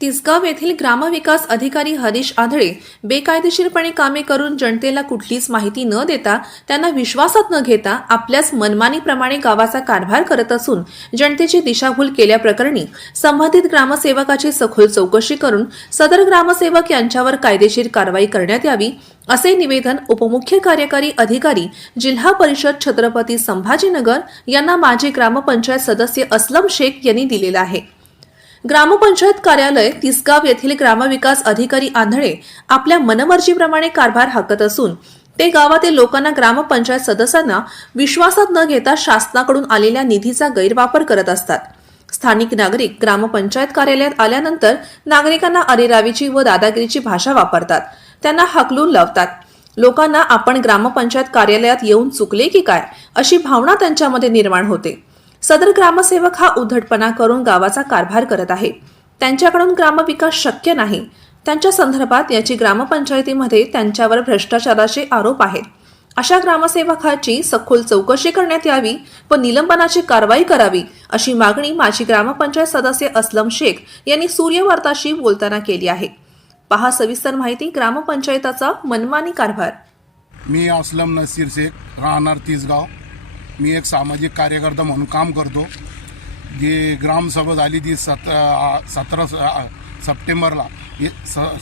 तिसगाव येथील ग्रामविकास अधिकारी हरीश आंधळे बेकायदेशीरपणे कामे करून जनतेला कुठलीच माहिती न देता त्यांना विश्वासात न घेता आपल्याच मनमानीप्रमाणे गावाचा कारभार करत असून जनतेची दिशाभूल केल्याप्रकरणी संबंधित ग्रामसेवकाची सखोल चौकशी करून सदर ग्रामसेवक यांच्यावर कायदेशीर कारवाई करण्यात यावी असे निवेदन उपमुख्य कार्यकारी अधिकारी जिल्हा परिषद छत्रपती संभाजीनगर यांना माजी ग्रामपंचायत सदस्य असलम शेख यांनी दिलेलं आहे. ग्रामपंचायत कार्यालय तिसगाव येथील ग्रामविकास अधिकारी आंधळे आपल्या मनमर्जीप्रमाणे कारभार हाकत असून ते गावातील लोकांना ग्रामपंचायत सदस्यांना विश्वासात न घेता शासनाकडून आलेल्या निधीचा गैरवापर करत असतात. स्थानिक नागरिक ग्रामपंचायत कार्यालयात आल्यानंतर नागरिकांना अरेरावीची व दादागिरीची भाषा वापरतात. त्यांना हाकलून लावतात. लोकांना आपण ग्रामपंचायत कार्यालयात येऊन चुकले की काय अशी भावना त्यांच्यामध्ये निर्माण होते. सदर ग्रामसेवक हा उद्धटपणा करून गावाचा कारभार करत आहे. त्यांच्याकडून ग्रामविकास शक्य नाही. त्यांच्या संदर्भात याची ग्रामपंचायतीमध्ये त्यांच्यावर भ्रष्टाचाराचे आरोप आहेत. अशा ग्रामसेवकाची सखोल चौकशी करण्यात यावी व निलंबनाची कारवाई करावी अशी मागणी माजी ग्रामपंचायत सदस्य असलम शेख यांनी सूर्यवार्ताशी बोलताना केली आहे. पहा सविस्तर माहिती ग्रामपंचायताचा मनमानी कारभार. मी असलम नसीर शेख राहणार तिसगाव. मी एक सामाजिक कार्यकर्ता म्हणून काम करतो. जी ग्रामसभा झाली ती सत सतरा सप्टेंबरला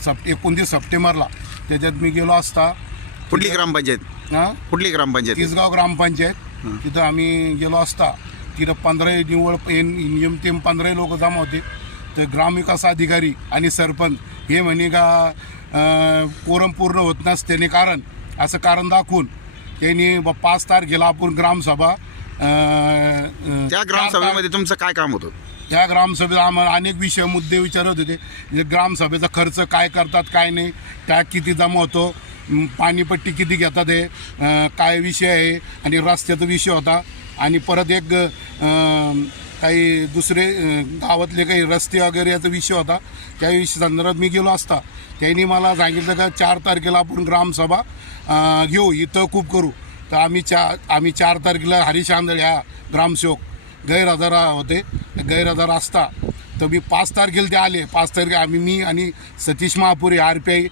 सप एकोणतीस सप्टेंबरला. त्याच्यात मी गेलो असता कुठली ग्रामपंचायत? हां? कुठली ग्रामपंचायत? तिसगाव ग्रामपंचायत. तिथं आम्ही गेलो असता. तिथं पंधरा निवड नियमतेम पंधरा लोक जमा होते. तर ग्रामविकास अधिकारी आणि सरपंच हे म्हणे का कोरम पूर्ण होत नसल्याने कारण असं कारण दाखवून त्यांनी ब- पाच तारखेला आपण ग्रामसभा अं, त्या ग्रामसभेमध्ये तुमचं काय काम होतं? त्या ग्रामसभेत आम्हाला अनेक विषय मुद्दे विचारत होते. जे ग्रामसभेचा खर्च काय करतात काय नाही टॅग किती जमा होतो म, पाणीपट्टी किती घेतात हे अं, काय विषय आहे आणि रस्त्याचा विषय होता. आणि परत एक अं, काही दुसरे अं, गावातले काही रस्ते वगैरे याचा विषय होता. त्या विषय संदर्भात मी गेलो असता. त्यांनी मला सांगितलं का चार तारखेला आपण ग्रामसभा घेऊ इथं खूप करू. तर आम्ही चार आम्ही चार तारखेला हरीश आंधळे ह्या ग्रामसेवक गैरहजर होते. गैरहजर असता तर मी पाच तारखेला ते आले. पाच तारखे आम्ही मी आणि Satish Mahapure R P I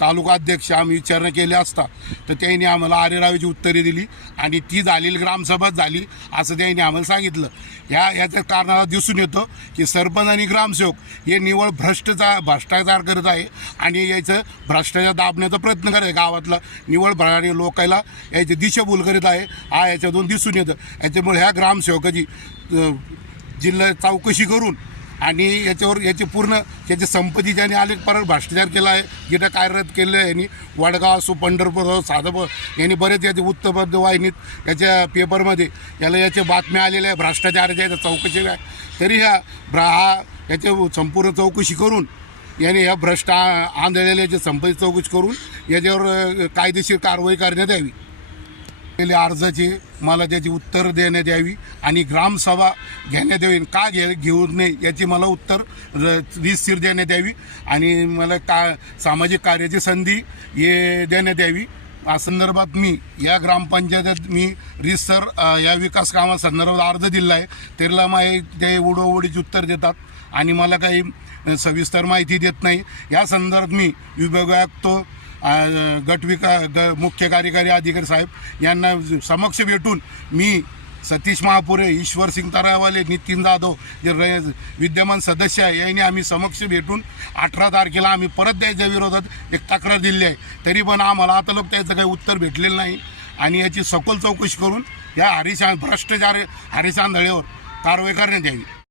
taluka अध्यक्ष आम्ही विचारणा केली असता. तर त्यांनी आम्हाला आरेरावीची उत्तरे दिली आणि ती झालेली ग्रामसभाच झाली असं त्यांनी आम्हाला सांगितलं. ह्या याच्या कारणाला दिसून येतं की सरपंच आणि ग्रामसेवक हे निवळ भ्रष्टचा भ्रष्टाचार करत आहे आणि याचं भ्रष्टाचार दाबण्याचा प्रयत्न करत आहे. गावातला निवळ भरारी लोकायला याची दिशाभूल करीत आहे. हा याच्यातून दिसून येतं. याच्यामुळे ह्या ग्रामसेवकाची जिल्हा चौकशी करून आणि याच्यावर याची पूर्ण याची संपत्ती ज्याने आले परत भ्रष्टाचार केला आहे जिथं कार्यरत केलं आहे यांनी वडगाव असो पंढरपूर असो साधं यांनी बरेच याचे वृत्तपत्र वाहिनीत याच्या पेपरमध्ये याला याच्या बातम्या आलेल्या आहे भ्रष्टाचाराच्या याच्या चौकशी आहे. तरी ह्या भ्रा हा याच्या संपूर्ण चौकशी करून याने ह्या भ्रष्ट आंधळलेल्या याची संपत्ती चौकशी करून याच्यावर कायदेशीर कारवाई करण्यात यावी. केलेल्या अर्जाची मला त्याची उत्तर देण्यात यावी आणि ग्रामसभा घेण्यात यावी का घे घेऊ नये याची मला उत्तर र- देण्यात यावी आणि मला का सामाजिक कार्याची संधी हे देण्यात यावी. या संदर्भात मी या ग्रामपंचायतीत मी रीतसर या विकास कामासंदर्भात अर्ज दिला आहे. त्याला माही ते उडोउडीचे उत्तर देतात आणि मला काही सविस्तर माहिती देत नाही. या संदर्भात मी विभागात तो गटविका ग मुख्य कार्यकारी अधिकारी साहेब यांना समक्ष भेटून मी सतीश महापुरे ईश्वर सिंग तरावाले नितीन जाधव जे र विद्यमान सदस्य आहे यांनी आम्ही समक्ष भेटून अठरा तारखेला आम्ही परत त्याच्या विरोधात एक तक्रार दिली आहे. तरी पण आम्हाला आता लोक त्याचं काही उत्तर भेटलेलं नाही आणि याची सखोल चौकशी करून या हरिशान भ्रष्टाचार हरिशान धळेवर कारवाई करण्यात यावी.